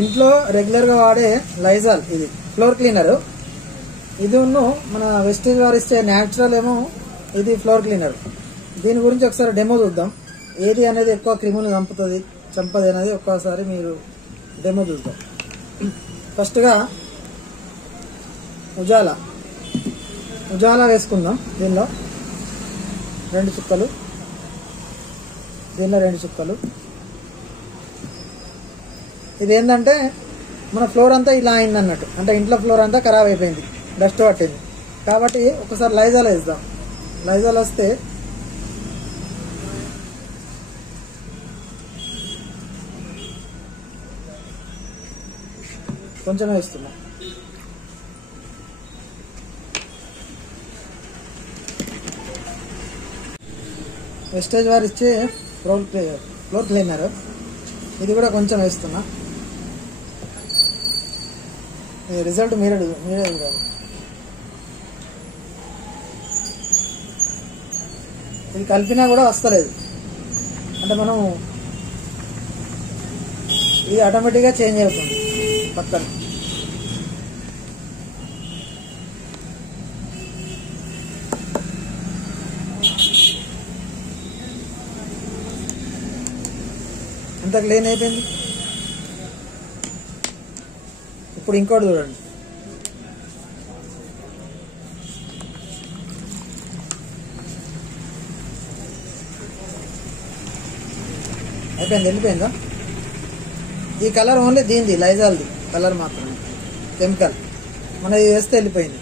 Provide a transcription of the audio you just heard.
ఇంట్లో రెగ్యులర్ గా వాడే లైజాల్ ఇది ఫ్లోర్ క్లీనర్. ఇది మన వెస్టేజ్ వారు ఇచ్చే న్యాచురల్ ఏమో ఇది ఫ్లోర్ క్లీనర్. దీని గురించి ఒకసారి డెమో చూద్దాం. ఏది అనేది ఎక్కువ క్రిములు చంపది అనేది ఒక్కసారి మీరు డెమో చూద్దాం. ఫస్ట్ గా ఉజాలా వేసుకుందాం. దీనిలో 2 చుక్కలు, దీనిలో 2 చుక్కలు. ఇదేంటంటే మన ఫ్లోర్ అంతా ఇలా అయింది అన్నట్టు, అంటే ఇంట్లో ఫ్లోర్ అంతా ఖరాబ్ అయిపోయింది, డస్ట్ పట్టింది. కాబట్టి ఒకసారి లైజాల్ వేద్దాం. లైజాల్ వస్తే కొంచెం వేస్తున్నాం. వెస్టేజ్ వారు ఇచ్చే ఫ్లోర్ క్లీనర్ ఇది కూడా కొంచెం వేస్తున్నా. రిజల్ట్ మీరే చూడాలి. ఇది కలిపినా కూడా వస్తలేదు, అంటే మనం ఇది ఆటోమేటిక్గా చేంజ్ అవుతుంది పక్కన. అంత క్లీన్ అయిపోయింది. ఇప్పుడు ఇంకోటి చూడండి. వెళ్ళిపోయిందా? ఈ కలర్ ఓన్లీ దీనిది, లైజాల్ది కలర్ మాత్రమే, కెమికల్. మన ఇది వేస్తే వెళ్ళిపోయింది.